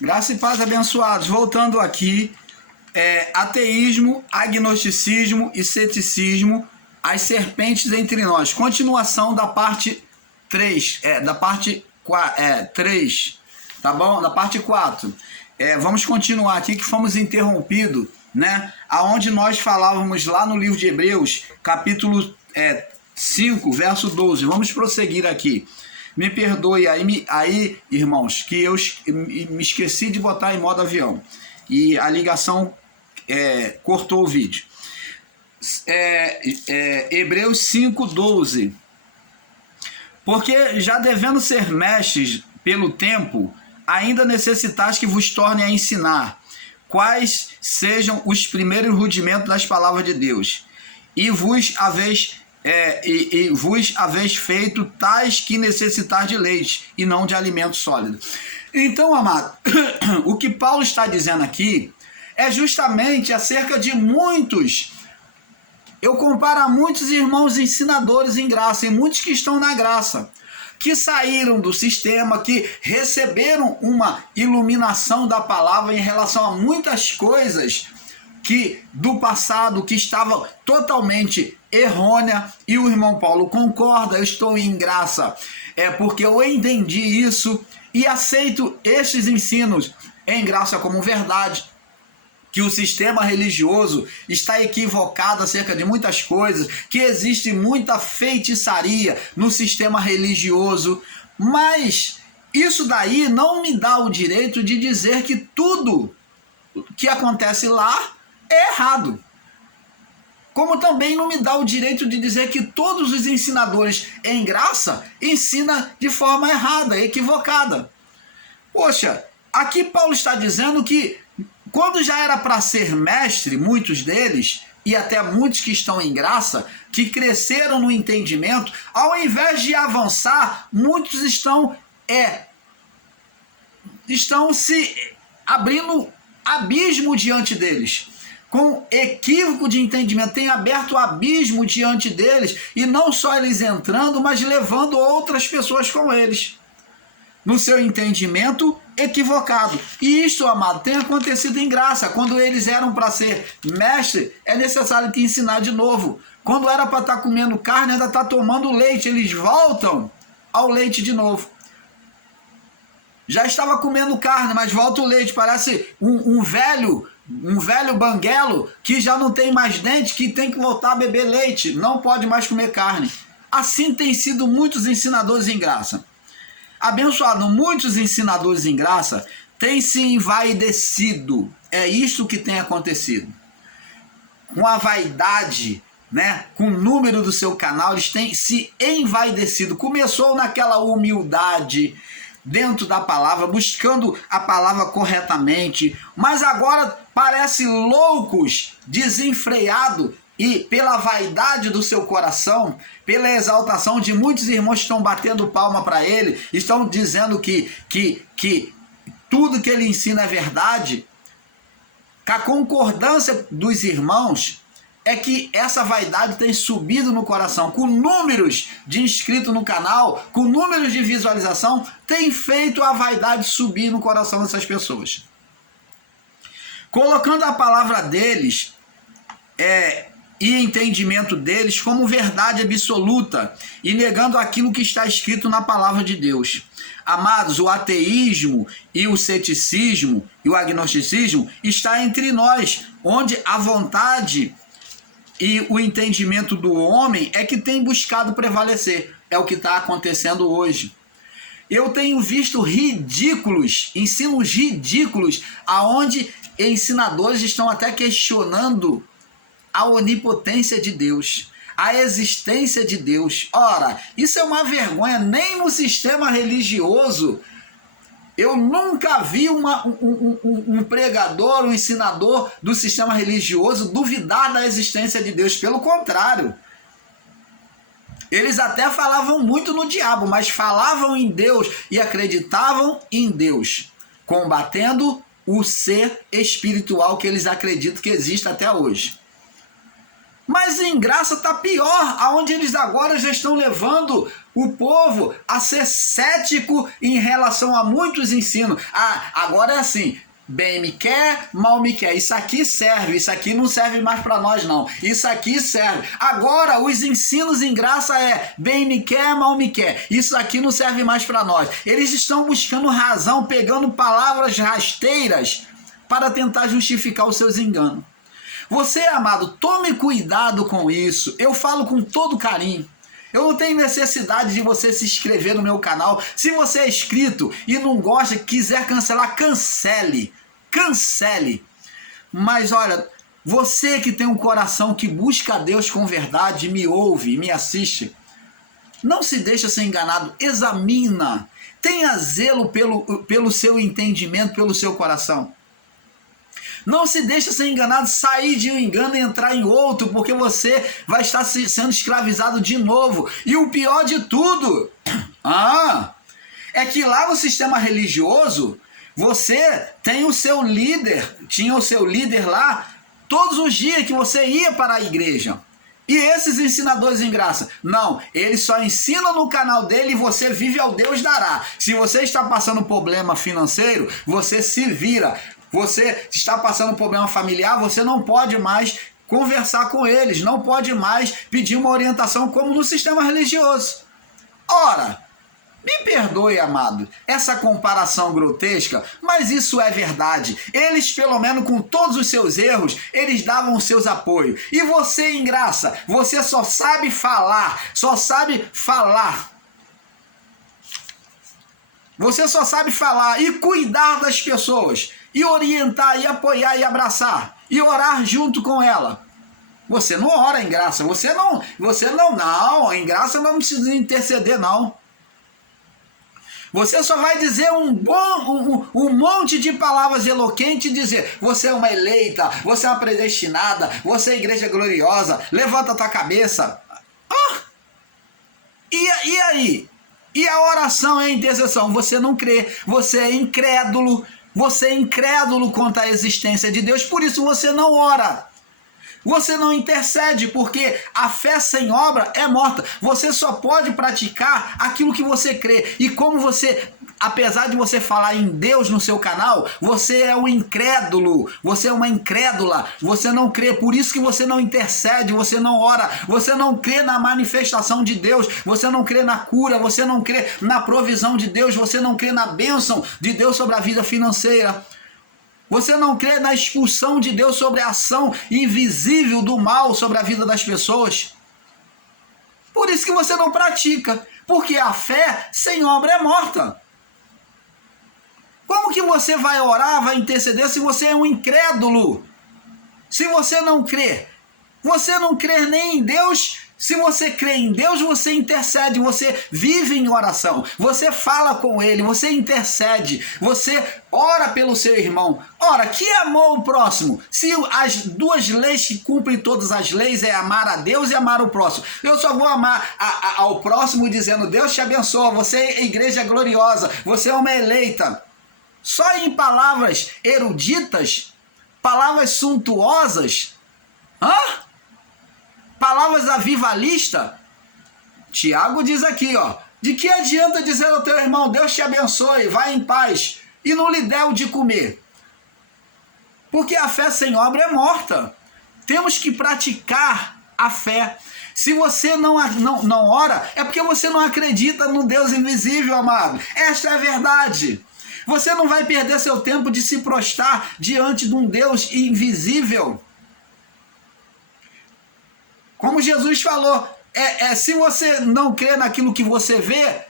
Graça e paz, abençoados. Voltando aqui, ateísmo, agnosticismo e ceticismo, as serpentes entre nós. Continuação da parte 3, da parte 3, tá bom? Da parte 4. Vamos continuar aqui que fomos interrompidos, né? Aonde nós falávamos lá no livro de Hebreus, capítulo 5, verso 12. Vamos prosseguir aqui. Me perdoe aí, irmãos, que eu me esqueci de botar em modo avião. E a ligação cortou o vídeo. Hebreus 5, 12. Porque já devendo ser mestres pelo tempo, ainda necessitais que vos torne a ensinar quais sejam os primeiros rudimentos das palavras de Deus. E vos haveis feito tais que necessitais de leite e não de alimento sólido. Então, amado, o que Paulo está dizendo aqui é justamente acerca de muitos. Eu comparo a muitos irmãos ensinadores em graça, e muitos que estão na graça, que saíram do sistema, que receberam uma iluminação da palavra em relação a muitas coisas que do passado que estava totalmente errônea, e o irmão Paulo concorda, eu estou em graça, porque eu entendi isso e aceito estes ensinos em graça como verdade, que o sistema religioso está equivocado acerca de muitas coisas, que existe muita feitiçaria no sistema religioso, mas isso daí não me dá o direito de dizer que tudo que acontece lá é errado. Como também não me dá o direito de dizer que todos os ensinadores em graça ensinam de forma errada, equivocada. Poxa, aqui Paulo está dizendo que quando já era para ser mestre, muitos deles, e até muitos que estão em graça, que cresceram no entendimento, ao invés de avançar, muitos estão se abrindo abismo diante deles. Com equívoco de entendimento, tem aberto abismo diante deles, e não só eles entrando, mas levando outras pessoas com eles, no seu entendimento equivocado. E isto, amado, tem acontecido em graça. Quando eles eram para ser mestre, é necessário te ensinar de novo. Quando era para estar comendo carne, ainda está tomando leite, eles voltam ao leite de novo. Já estava comendo carne, mas volta o leite, parece um velho banguelo que já não tem mais dente, que tem que voltar a beber leite, não pode mais comer carne. Assim tem sido muitos ensinadores em graça. Abençoado, muitos ensinadores em graça têm se envaidecido. É isso que tem acontecido. Com a vaidade, né? Com o número do seu canal, eles têm se envaidecido. Começou naquela humildade dentro da palavra, buscando a palavra corretamente, mas agora parece loucos, desenfreados, e pela vaidade do seu coração, pela exaltação de muitos irmãos que estão batendo palma para ele, estão dizendo que tudo que ele ensina é verdade, com a concordância dos irmãos, é que essa vaidade tem subido no coração, com números de inscritos no canal, com números de visualização, tem feito a vaidade subir no coração dessas pessoas. Colocando a palavra deles e entendimento deles como verdade absoluta e negando aquilo que está escrito na palavra de Deus. Amados, o ateísmo e o ceticismo e o agnosticismo está entre nós, onde a vontade e o entendimento do homem é que tem buscado prevalecer. É o que está acontecendo hoje. Eu tenho visto ensinos ridículos, aonde ensinadores estão até questionando a onipotência de Deus, a existência de Deus. Ora, isso é uma vergonha. Nem no sistema religioso eu nunca vi um pregador, um ensinador do sistema religioso duvidar da existência de Deus. Pelo contrário, eles até falavam muito no diabo, mas falavam em Deus e acreditavam em Deus, combatendo o ser espiritual que eles acreditam que existe até hoje. Mas em graça está pior, aonde eles agora já estão levando o povo a ser cético em relação a muitos ensinos. Agora é assim, bem me quer, mal me quer. Isso aqui serve, isso aqui não serve mais para nós não. Isso aqui serve. Agora os ensinos em graça é bem me quer, mal me quer. Isso aqui não serve mais para nós. Eles estão buscando razão, pegando palavras rasteiras para tentar justificar os seus enganos. Você, amado, tome cuidado com isso. Eu falo com todo carinho. Eu não tenho necessidade de você se inscrever no meu canal. Se você é inscrito e não gosta, quiser cancelar, cancele. Cancele. Mas olha, você que tem um coração que busca a Deus com verdade, me ouve, me assiste, não se deixa ser enganado, examina. Tenha zelo pelo seu entendimento, pelo seu coração. Não se deixe ser enganado, sair de um engano e entrar em outro, porque você vai estar sendo escravizado de novo. E o pior de tudo, é que lá no sistema religioso, você tem o seu líder, tinha o seu líder lá, todos os dias que você ia para a igreja. E esses ensinadores em graça? Não, eles só ensinam no canal dele e você vive ao Deus dará. Se você está passando problema financeiro, você se vira. Você está passando problema familiar, você não pode mais conversar com eles, não pode mais pedir uma orientação como no sistema religioso. Ora, me perdoe, amado, essa comparação grotesca, mas isso é verdade. Eles, pelo menos com todos os seus erros, eles davam os seus apoios. E você, em graça, você só sabe falar, só sabe falar. Você só sabe falar e cuidar das pessoas, e orientar, e apoiar, e abraçar, e orar junto com ela. Você não ora em graça, não, em graça não precisa interceder, não. Você só vai dizer um monte de palavras eloquentes e dizer, você é uma eleita, você é uma predestinada, você é igreja gloriosa, levanta a tua cabeça. E aí? E a oração e a intercessão? Você não crê, você é incrédulo. Você é incrédulo quanto à existência de Deus, por isso você não ora. Você não intercede, porque a fé sem obra é morta. Você só pode praticar aquilo que você crê. E como você, apesar de você falar em Deus no seu canal, você é um incrédulo, você é uma incrédula, você não crê, por isso que você não intercede, você não ora, você não crê na manifestação de Deus, você não crê na cura, você não crê na provisão de Deus, você não crê na bênção de Deus sobre a vida financeira. Você não crê na expulsão de Deus sobre a ação invisível do mal sobre a vida das pessoas. Por isso que você não pratica, porque a fé sem obra é morta. Como que você vai orar, vai interceder se você é um incrédulo? Se você não crê? Você não crê nem em Deus. Se você crê em Deus, você intercede, você vive em oração, você fala com Ele, você intercede, você ora pelo seu irmão. Ora, que amor o próximo? Se as duas leis que cumprem todas as leis é amar a Deus e amar o próximo. Eu só vou amar ao próximo dizendo, Deus te abençoa, você é igreja gloriosa, você é uma eleita. Só em palavras eruditas, palavras suntuosas, palavras avivalistas, Tiago diz aqui, de que adianta dizer ao teu irmão, Deus te abençoe, vai em paz, e não lhe der o de comer? Porque a fé sem obra é morta. Temos que praticar a fé. Se você não ora, é porque você não acredita no Deus invisível, amado. Esta é a verdade. Você não vai perder seu tempo de se prostrar diante de um Deus invisível. Como Jesus falou, se você não crê naquilo que você vê,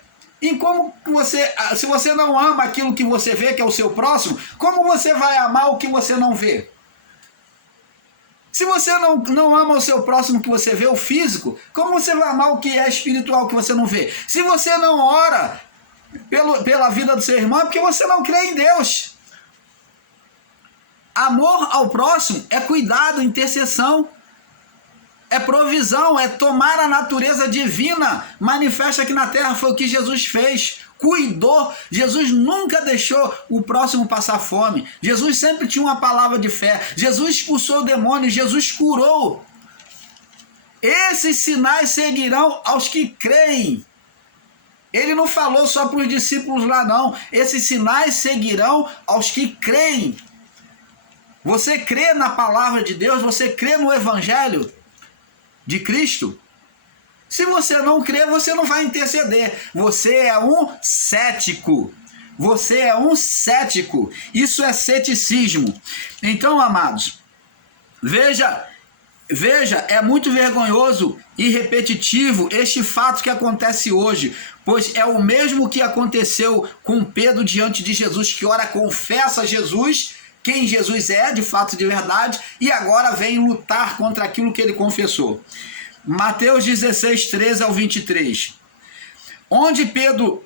se você não ama aquilo que você vê, que é o seu próximo, como você vai amar o que você não vê? Se você não ama o seu próximo que você vê, o físico, como você vai amar o que é espiritual que você não vê? Se você não ora pela vida do seu irmão, é porque você não crê em Deus. Amor ao próximo é cuidado, intercessão, é provisão, é tomar a natureza divina manifesta aqui na terra. Foi o que Jesus fez, cuidou. Jesus nunca deixou o próximo passar fome. Jesus sempre tinha uma palavra de fé. Jesus expulsou o demônio, Jesus curou. Esses sinais seguirão aos que creem. Ele não falou só para os discípulos lá, não. Esses sinais seguirão aos que creem. Você crê na palavra de Deus? Você crê no evangelho de Cristo? Se você não crê, você não vai interceder. Você é um cético. Você é um cético. Isso é ceticismo. Então, amados, veja, é muito vergonhoso e repetitivo este fato que acontece hoje, pois é o mesmo que aconteceu com Pedro diante de Jesus, que ora confessa Jesus, quem Jesus é, de fato, de verdade, e agora vem lutar contra aquilo que ele confessou. Mateus 16, 13 ao 23. Onde Pedro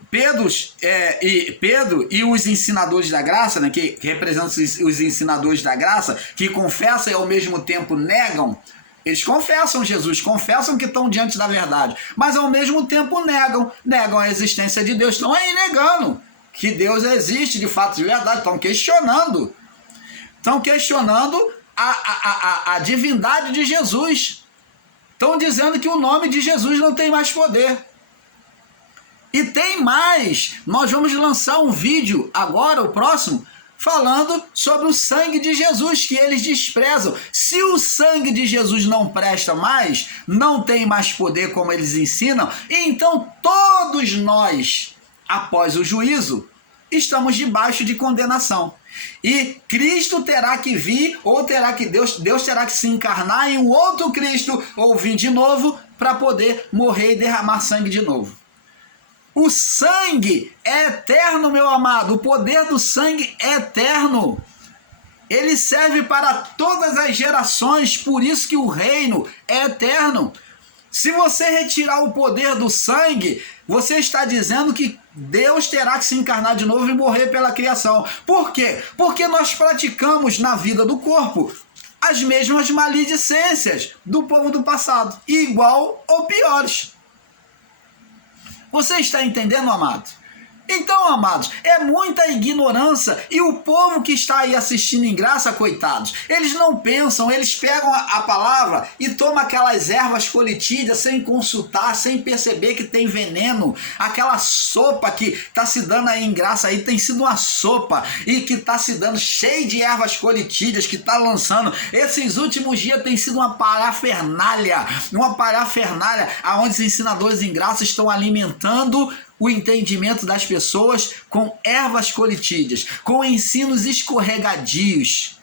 e os ensinadores da graça, né, que representam os ensinadores da graça, que confessam e ao mesmo tempo negam, eles confessam Jesus, confessam que estão diante da verdade, mas ao mesmo tempo negam a existência de Deus, estão aí negando que Deus existe de fato, de verdade, estão questionando a divindade de Jesus, estão dizendo que o nome de Jesus não tem mais poder. E tem mais, nós vamos lançar um vídeo agora, o próximo, falando sobre o sangue de Jesus, que eles desprezam. Se o sangue de Jesus não presta mais, não tem mais poder como eles ensinam, então todos nós, após o juízo, estamos debaixo de condenação. E Cristo terá que vir, ou terá que Deus terá que se encarnar em um outro Cristo, ou vir de novo, para poder morrer e derramar sangue de novo. O sangue é eterno, meu amado. O poder do sangue é eterno. Ele serve para todas as gerações, por isso que o reino é eterno. Se você retirar o poder do sangue, você está dizendo que Deus terá que se encarnar de novo e morrer pela criação. Por quê? Porque nós praticamos na vida do corpo as mesmas maledicências do povo do passado, igual ou piores. Você está entendendo, amado? Então, amados, é muita ignorância, e o povo que está aí assistindo em graça, coitados, eles não pensam, eles pegam a palavra e tomam aquelas ervas colitídeas sem consultar, sem perceber que tem veneno. Aquela sopa que está se dando aí em graça aí tem sido uma sopa e que está se dando cheia de ervas colitídeas, que está lançando. Esses últimos dias tem sido uma parafernália aonde os ensinadores em graça estão alimentando o entendimento das pessoas com ervas colitídeas, com ensinos escorregadios,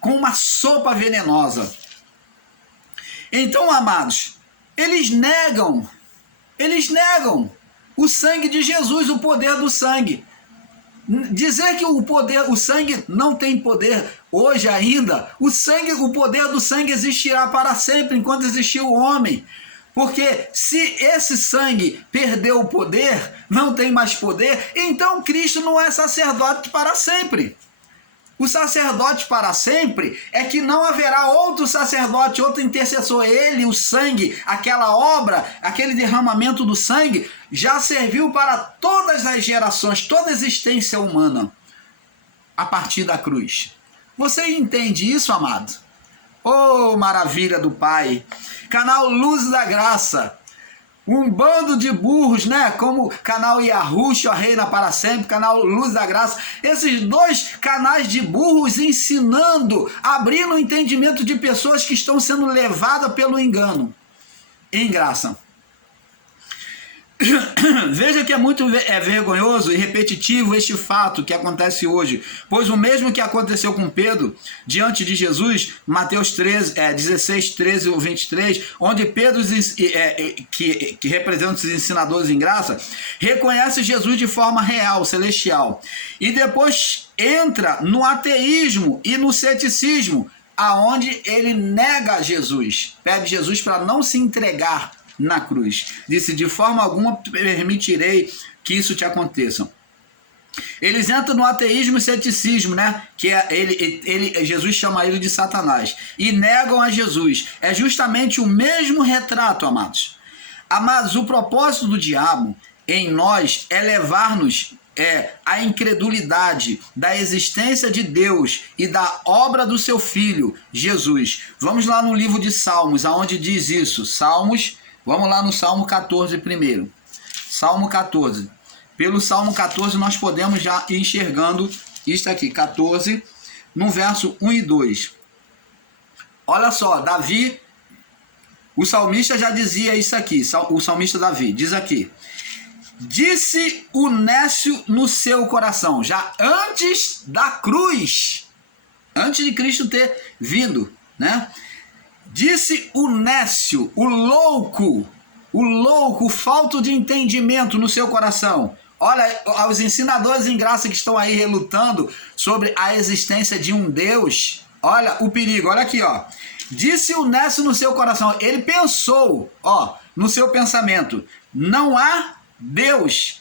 com uma sopa venenosa. Então, amados, eles negam o sangue de Jesus, o poder do sangue. Dizer que o sangue não tem poder hoje ainda, o poder do sangue existirá para sempre, enquanto existir o homem. Porque se esse sangue perdeu o poder, não tem mais poder, então Cristo não é sacerdote para sempre. O sacerdote para sempre é que não haverá outro sacerdote, outro intercessor. Ele, o sangue, aquela obra, aquele derramamento do sangue, já serviu para todas as gerações, toda a existência humana, a partir da cruz. Você entende isso, amado? Oh, maravilha do Pai! Canal Luz da Graça, um bando de burros, né? Como canal Yahushua Reina para Sempre, canal Luz da Graça. Esses dois canais de burros ensinando, abrindo o entendimento de pessoas que estão sendo levadas pelo engano. Em graça. Veja que é muito vergonhoso e repetitivo este fato que acontece hoje, pois o mesmo que aconteceu com Pedro diante de Jesus, Mateus 16, 13 ou 23, onde Pedro, que representa os ensinadores em graça, reconhece Jesus de forma real, celestial, e depois entra no ateísmo e no ceticismo, aonde ele nega Jesus, pede Jesus para não se entregar na cruz. Disse: de forma alguma permitirei que isso te aconteça. Eles entram no ateísmo e ceticismo, né? Que Jesus chama ele de Satanás, e negam a Jesus. É justamente o mesmo retrato, amados. Amados, o propósito do diabo em nós é levar-nos a incredulidade da existência de Deus e da obra do seu Filho, Jesus. Vamos lá no livro de Salmos, aonde diz isso. Vamos lá no Salmo 14 primeiro. Salmo 14. Pelo Salmo 14 nós podemos já ir enxergando isto aqui, 14, no verso 1 e 2. Olha só, Davi, o salmista já dizia isso aqui, o salmista Davi, diz aqui: disse o nécio no seu coração, já antes da cruz, antes de Cristo ter vindo, né? Disse o nécio, o louco, o falto de entendimento no seu coração. Olha, os ensinadores em graça que estão aí relutando sobre a existência de um Deus. Olha o perigo, olha aqui, ó. Disse o nécio no seu coração, ele pensou, ó, no seu pensamento, não há Deus.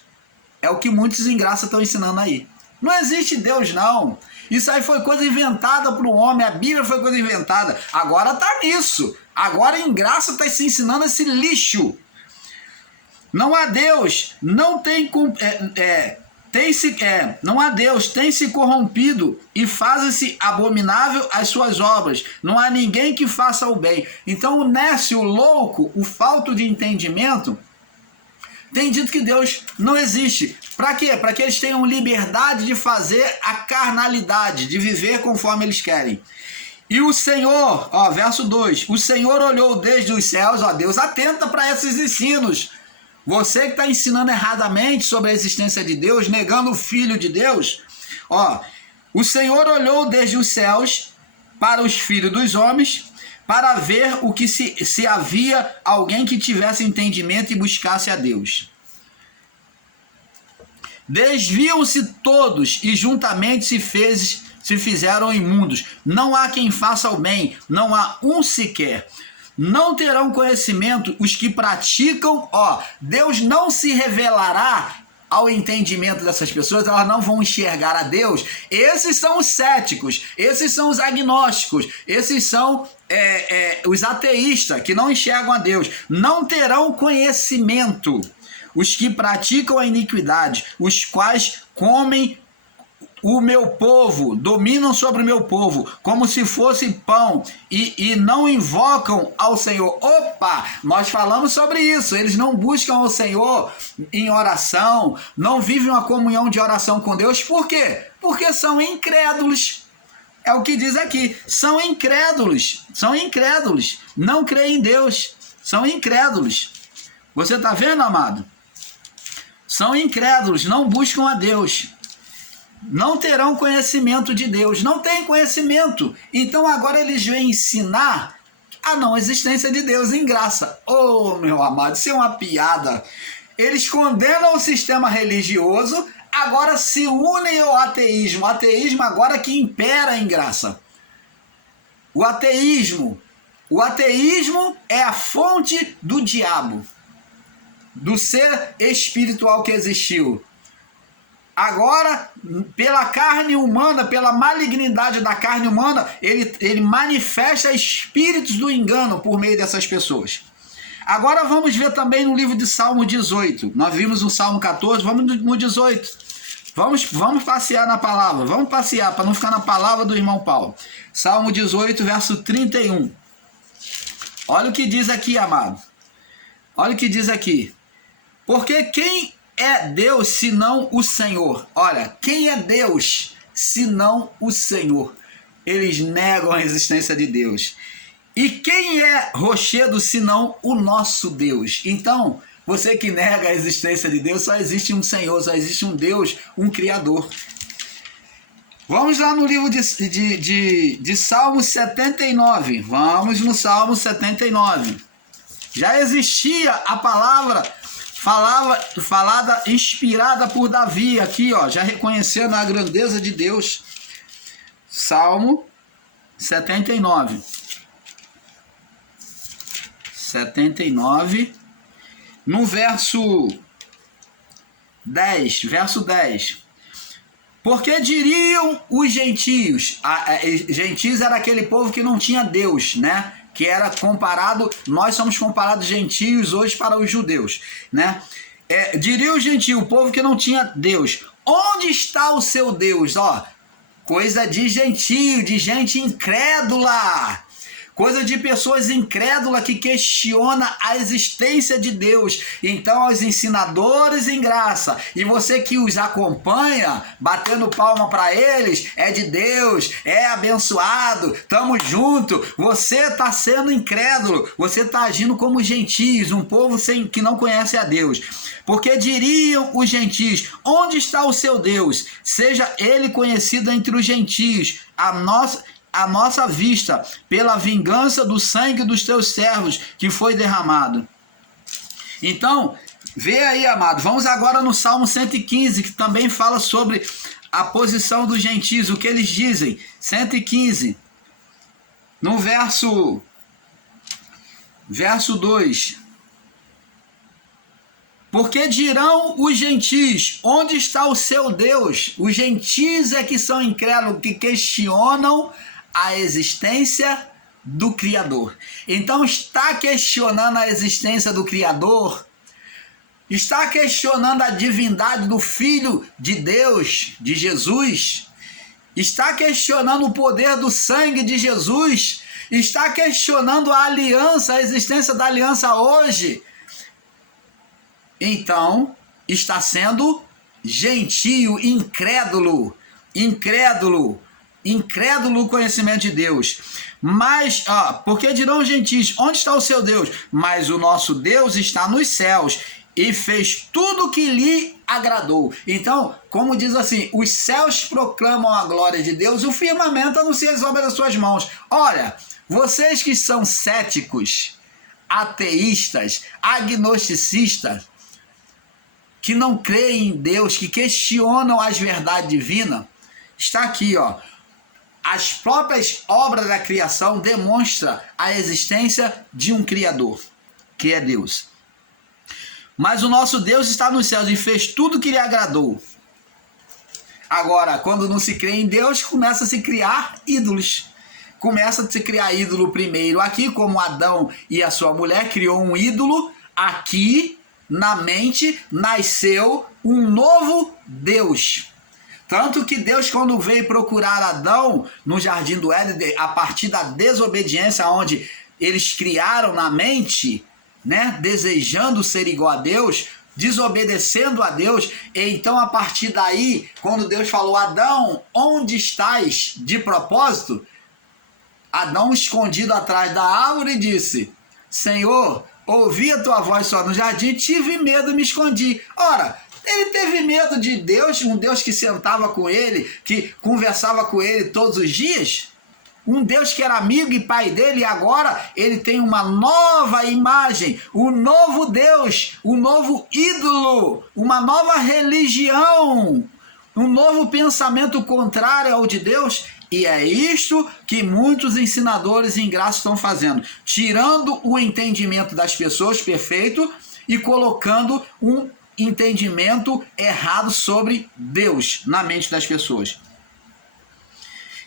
É o que muitos em graça estão ensinando aí. Não existe Deus, não. Isso aí foi coisa inventada para o homem, a Bíblia foi coisa inventada. Agora está nisso. Agora em graça está se ensinando esse lixo. Não há Deus, não há Deus, tem se corrompido e faz-se abominável as suas obras. Não há ninguém que faça o bem. Então o nécio, o louco, o falto de entendimento, tem dito que Deus não existe. Para quê? Para que eles tenham liberdade de fazer a carnalidade, de viver conforme eles querem. E o Senhor, ó, verso 2, o Senhor olhou desde os céus, ó, Deus atenta para esses ensinos. Você que está ensinando erradamente sobre a existência de Deus, negando o Filho de Deus, ó, o Senhor olhou desde os céus para os filhos dos homens, para ver o que se havia alguém que tivesse entendimento e buscasse a Deus. Desviam-se todos e juntamente se fizeram imundos. Não há quem faça o bem, não há um sequer. Não terão conhecimento os que praticam, ó, Deus não se revelará ao entendimento dessas pessoas, elas não vão enxergar a Deus. Esses são os céticos, esses são os agnósticos, esses são os ateístas que não enxergam a Deus. Não terão conhecimento os que praticam a iniquidade, os quais comem o meu povo, dominam sobre o meu povo, como se fosse pão, e não invocam ao Senhor. Opa, nós falamos sobre isso. Eles não buscam ao Senhor em oração, não vivem uma comunhão de oração com Deus. Por quê? Porque são incrédulos. É o que diz aqui. São incrédulos. Não creem em Deus. São incrédulos. Você está vendo, amado? São incrédulos, não buscam a Deus. Não terão conhecimento de Deus, não têm conhecimento. Então agora eles vêm ensinar a não existência de Deus em graça. Oh, meu amado, isso é uma piada. Eles condenam o sistema religioso, agora se unem ao ateísmo. O ateísmo agora que impera em graça. O ateísmo é a fonte do diabo, do ser espiritual que existiu. Agora, pela carne humana, pela malignidade da carne humana, ele manifesta espíritos do engano por meio dessas pessoas. Agora vamos ver também no livro de Salmo 18. Nós vimos o Salmo 14, vamos no 18. Vamos passear na palavra, vamos passear para não ficar na palavra do irmão Paulo. Salmo 18, verso 31. Olha o que diz aqui, amado. Olha o que diz aqui. Porque quem é Deus senão o Senhor? Olha, quem é Deus senão o Senhor? Eles negam a existência de Deus. E quem é rochedo senão o nosso Deus? Então, você que nega a existência de Deus, só existe um Senhor, só existe um Deus, um Criador. Vamos lá no livro de Salmo 79. Vamos no Salmo 79. Já existia a palavra falada, inspirada por Davi aqui, ó, já reconhecendo a grandeza de Deus. Salmo 79. 79, no verso 10, Porque diriam os gentios, gentios era aquele povo que não tinha Deus, né? Que era comparado, nós somos comparados gentios hoje para os judeus, né? Diria o gentio, o povo que não tinha Deus, onde está o seu Deus? Ó, coisa de gentio, de gente incrédula. coisa de pessoas incrédulas que questionam a existência de Deus. Então, os ensinadores em graça, e você que os acompanha, batendo palma para eles, é de Deus, é abençoado, tamo junto. Você está sendo incrédulo, você está agindo como gentios, um povo que não conhece a Deus. Porque diriam os gentios: onde está o seu Deus? Seja ele conhecido entre os gentios, a nossa vista, pela vingança do sangue dos teus servos que foi derramado. Então, vê aí, amado, vamos agora no Salmo 115, que também fala sobre a posição dos gentios, o que eles dizem. 115, no verso 2. Porque dirão os gentios: onde está o seu Deus? Os gentios é que são incrédulos, que questionam a existência do Criador. Então, está questionando a existência do Criador? Está questionando a divindade do Filho de Deus, de Jesus? Está questionando o poder do sangue de Jesus? Está questionando a aliança, a existência da aliança hoje? Então, está sendo gentio, incrédulo o conhecimento de Deus. Mas, porque dirão os gentios: onde está o seu Deus? Mas o nosso Deus está nos céus e fez tudo o que lhe agradou. Então, como diz assim, os céus proclamam a glória de Deus, o firmamento anuncia as obras das suas mãos. Olha, vocês que são céticos, ateístas, agnosticistas, que não creem em Deus, que questionam as verdades divinas, está aqui, ó. As próprias obras da criação demonstram a existência de um Criador, que é Deus. Mas o nosso Deus está nos céus e fez tudo que lhe agradou. Agora, quando não se crê em Deus, começa a se criar ídolos. Começa a se criar ídolo primeiro aqui, como Adão e a sua mulher criou um ídolo aqui. Na mente nasceu um novo Deus. Tanto que Deus, quando veio procurar Adão no jardim do Éden, a partir da desobediência, onde eles criaram na mente, né, desejando ser igual a Deus, desobedecendo a Deus, então a partir daí, quando Deus falou: Adão, onde estás de propósito? Adão, escondido atrás da árvore, disse: Senhor, ouvi a tua voz só no jardim, tive medo e me escondi. Ora, ele teve medo de Deus, um Deus que sentava com ele, que conversava com ele todos os dias? Um Deus que era amigo e pai dele, e agora ele tem uma nova imagem, um novo Deus, um novo ídolo, uma nova religião, um novo pensamento contrário ao de Deus. E é isto que muitos ensinadores em graça estão fazendo, tirando o entendimento das pessoas perfeito e colocando um entendimento errado sobre Deus na mente das pessoas.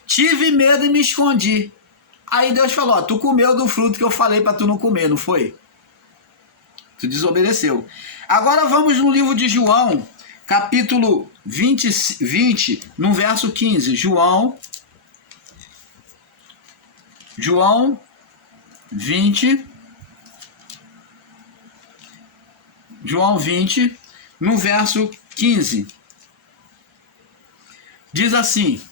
Tive medo e me escondi. Aí Deus falou: tu comeu do fruto que eu falei para tu não comer, não foi? Tu desobedeceu. Agora vamos no livro de João, capítulo 20, no verso 15. João 20, no verso 15. Diz assim: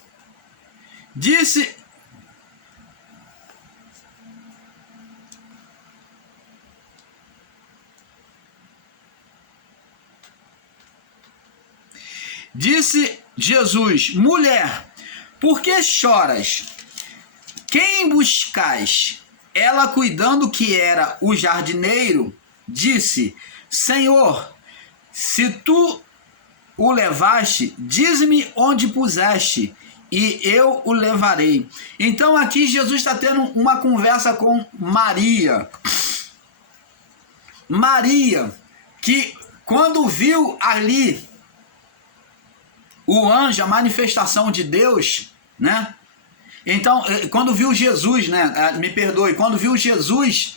Disse Jesus: mulher, por que choras? Quem buscais? Ela, cuidando que era o jardineiro, disse: Senhor, se tu o levaste, diz-me onde puseste, e eu o levarei. Então aqui Jesus está tendo uma conversa com Maria. Maria, que quando viu ali o anjo, a manifestação de Deus, né? Então, quando viu Jesus, né? Me perdoe, quando viu Jesus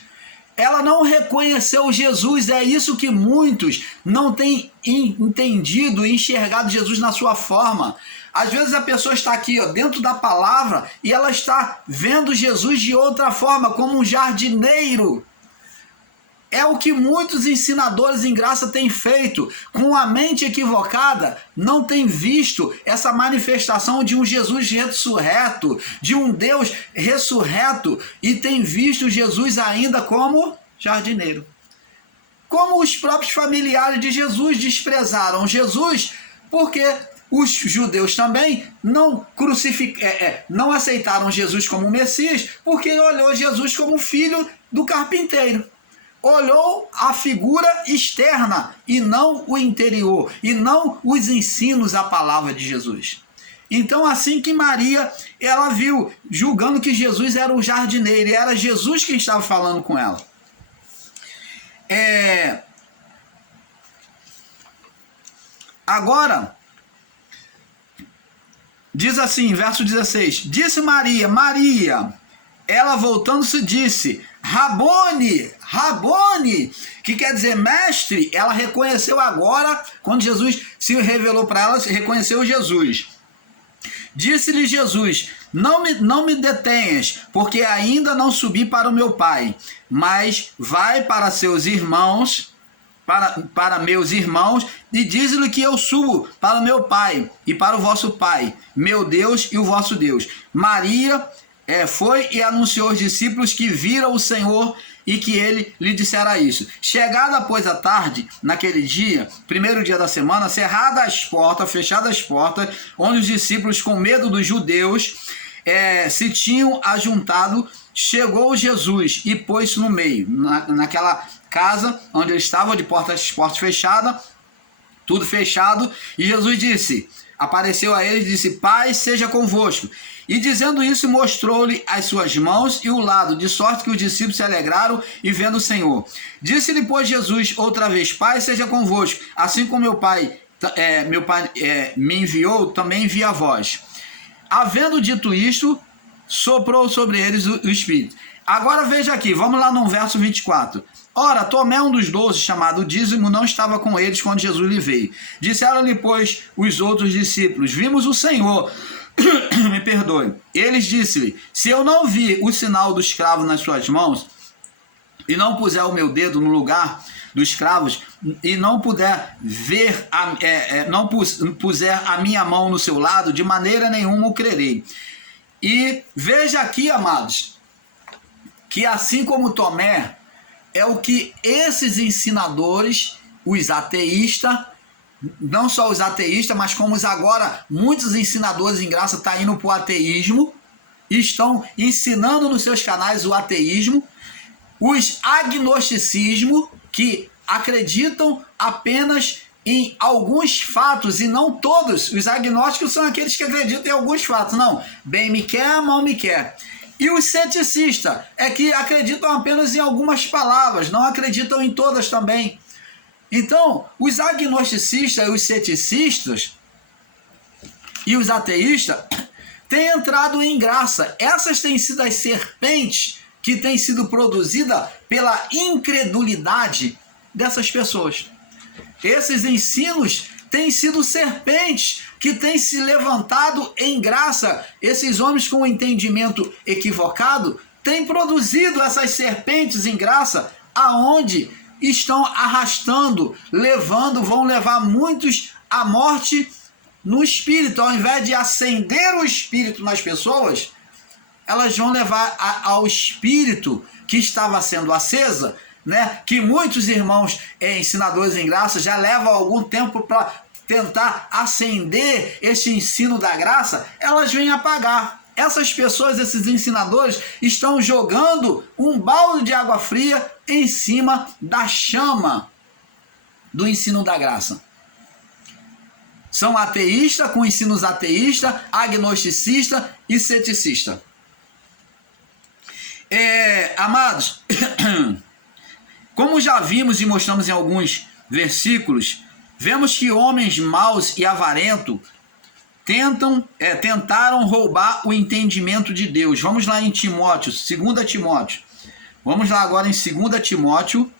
ela não reconheceu Jesus. É isso que muitos não têm entendido e enxergado Jesus na sua forma. Às vezes a pessoa está aqui, ó, dentro da palavra, e ela está vendo Jesus de outra forma, como um jardineiro. É o que muitos ensinadores em graça têm feito. Com a mente equivocada, não tem visto essa manifestação de um Jesus ressurreto, de um Deus ressurreto, e tem visto Jesus ainda como jardineiro. Como os próprios familiares de Jesus desprezaram Jesus, porque os judeus também não aceitaram Jesus como Messias, porque olhou Jesus como filho do carpinteiro. Olhou a figura externa e não o interior, e não os ensinos da palavra de Jesus. Então, assim que Maria, ela viu, julgando que Jesus era o jardineiro, e era Jesus quem estava falando com ela. Agora, diz assim, verso 16, disse Maria, ela voltando-se disse, Rabone, que quer dizer mestre. Ela reconheceu agora, quando Jesus se revelou para ela, reconheceu Jesus. Disse-lhe Jesus, não me detenhas, porque ainda não subi para o meu Pai, mas vai para seus irmãos, para meus irmãos, e diz-lhe que eu subo para o meu Pai e para o vosso Pai, meu Deus e o vosso Deus. Maria foi e anunciou aos discípulos que viram o Senhor e que ele lhe dissera isso. Chegada, pois, a tarde, naquele dia, primeiro dia da semana, fechadas as portas, onde os discípulos, com medo dos judeus, se tinham ajuntado, chegou Jesus e pôs-se no meio, naquela casa onde ele estava, de portas fechadas, tudo fechado, e Jesus disse, apareceu a eles e disse, paz seja convosco. E dizendo isso, mostrou-lhe as suas mãos e o lado, de sorte que os discípulos se alegraram e vendo o Senhor. Disse-lhe, pois, Jesus outra vez, paz seja convosco, assim como meu Pai me enviou, também envia a vós. Havendo dito isto, soprou sobre eles o Espírito. Agora veja aqui, vamos lá no verso 24. Ora, Tomé, um dos 12, chamado Dízimo, não estava com eles quando Jesus lhe veio. Disseram-lhe, pois, os outros discípulos, vimos o Senhor. Me perdoe. Eles disseram-lhe, se eu não vi o sinal dos cravos nas suas mãos, e não puser o meu dedo no lugar dos cravos, e não puder ver, não puser a minha mão no seu lado, de maneira nenhuma o crerei. E veja aqui, amados, que assim como Tomé, é o que esses ensinadores, os ateístas, não só os ateístas, mas como agora muitos ensinadores em graça estão indo para o ateísmo, estão ensinando nos seus canais o ateísmo, os agnosticismo, que acreditam apenas em alguns fatos e não todos. Os agnósticos são aqueles que acreditam em alguns fatos. Não, bem me quer, mal me quer. E os ceticistas é que acreditam apenas em algumas palavras, não acreditam em todas também. Então, os agnosticistas, os ceticistas e os ateístas têm entrado em graça. Essas têm sido as serpentes que têm sido produzidas pela incredulidade dessas pessoas. Esses ensinos têm sido serpentes que têm se levantado em graça. Esses homens com entendimento equivocado têm produzido essas serpentes em graça, aonde estão arrastando, vão levar muitos à morte no espírito. Ao invés de acender o espírito nas pessoas, elas vão levar ao espírito que estava sendo acesa, né? Que muitos irmãos ensinadores em graça já levam algum tempo para tentar acender esse ensino da graça, elas vêm apagar. Essas pessoas, esses ensinadores, estão jogando um balde de água fria em cima da chama do ensino da graça. São ateístas, com ensinos ateístas, agnosticista e ceticista. Amados, como já vimos e mostramos em alguns versículos, vemos que homens maus e avarentos tentaram roubar o entendimento de Deus. Vamos lá em Timóteo, 2 Timóteo. Vamos lá agora em 2 Timóteo.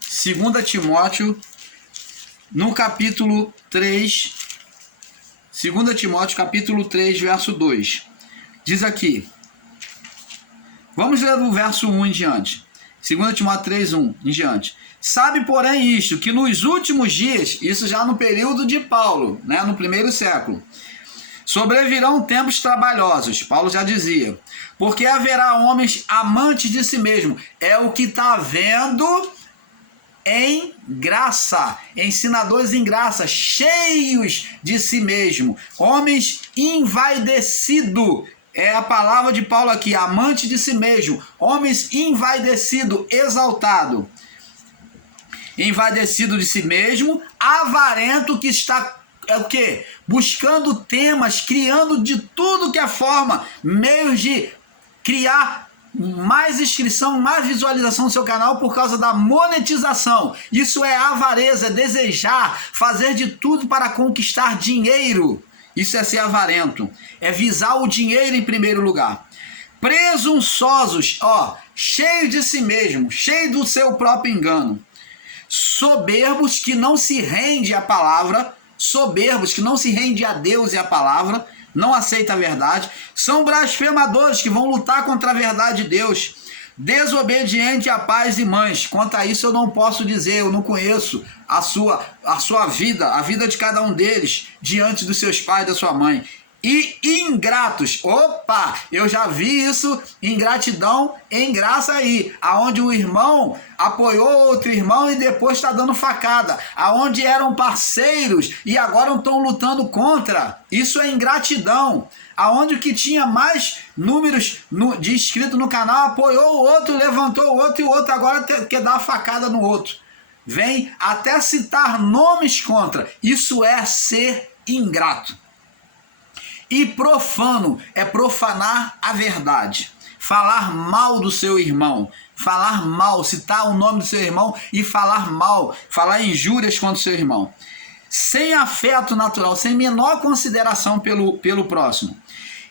2 Timóteo, no capítulo 3. 2 Timóteo, capítulo 3, verso 2. Diz aqui. Vamos ler do verso 1 em diante. 2 Timóteo 3, 1 em diante. Sabe, porém, isto, que nos últimos dias, isso já no período de Paulo, né, no primeiro século, sobrevirão tempos trabalhosos, Paulo já dizia, porque haverá homens amantes de si mesmo. É o que está vendo em graça, ensinadores em graça, cheios de si mesmo, homens envaidecidos. É a palavra de Paulo aqui, amante de si mesmo, homens envaidecidos, exaltado. Envaidecido de si mesmo, avarento, que está o quê? Buscando temas, criando de tudo que é forma, meios de criar mais inscrição, mais visualização no seu canal por causa da monetização. Isso é avareza, é desejar, fazer de tudo para conquistar dinheiro. Isso é ser avarento, é visar o dinheiro em primeiro lugar. Presunçosos, cheio de si mesmo, cheio do seu próprio engano. Soberbos, que não se rende à palavra, soberbos, que não se rende a Deus e à palavra, não aceita a verdade, são blasfemadores, que vão lutar contra a verdade de Deus, desobediente a pais e mães. Quanto a isso eu não posso dizer, eu não conheço a sua vida, a vida de cada um deles, diante dos seus pais e da sua mãe. E ingratos, eu já vi isso, ingratidão em graça aí, aonde o irmão apoiou outro irmão e depois está dando facada, aonde eram parceiros e agora estão lutando contra. Isso é ingratidão, aonde o que tinha mais números de inscritos no canal apoiou o outro, levantou o outro, e o outro agora quer dar facada no outro. Vem até citar nomes contra. Isso é ser ingrato. E profano é profanar a verdade, falar mal do seu irmão, falar mal, citar o nome do seu irmão e falar mal, falar injúrias contra o seu irmão. Sem afeto natural, sem menor consideração pelo próximo.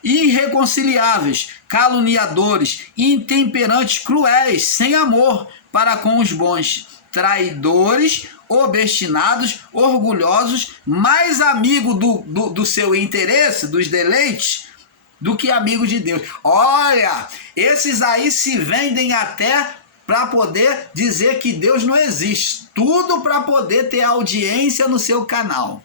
Irreconciliáveis, caluniadores, intemperantes, cruéis, sem amor para com os bons, traidores, obstinados, orgulhosos, mais amigo do seu interesse, dos deleites, do que amigo de Deus. Olha, esses aí se vendem até para poder dizer que Deus não existe. Tudo para poder ter audiência no seu canal.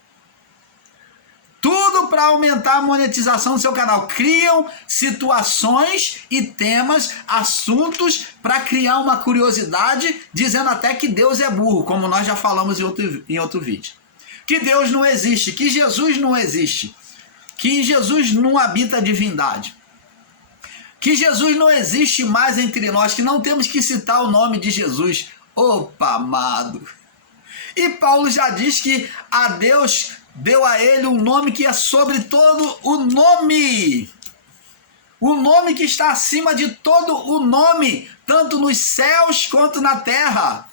Tudo para aumentar a monetização do seu canal. Criam situações e temas, assuntos para criar uma curiosidade, dizendo até que Deus é burro, como nós já falamos em outro vídeo. Que Deus não existe, que Jesus não existe, que em Jesus não habita a divindade, que Jesus não existe mais entre nós, que não temos que citar o nome de Jesus. Opa, amado! E Paulo já diz que a Deus deu a ele um nome que é sobre todo o nome. O nome que está acima de todo o nome, tanto nos céus quanto na terra.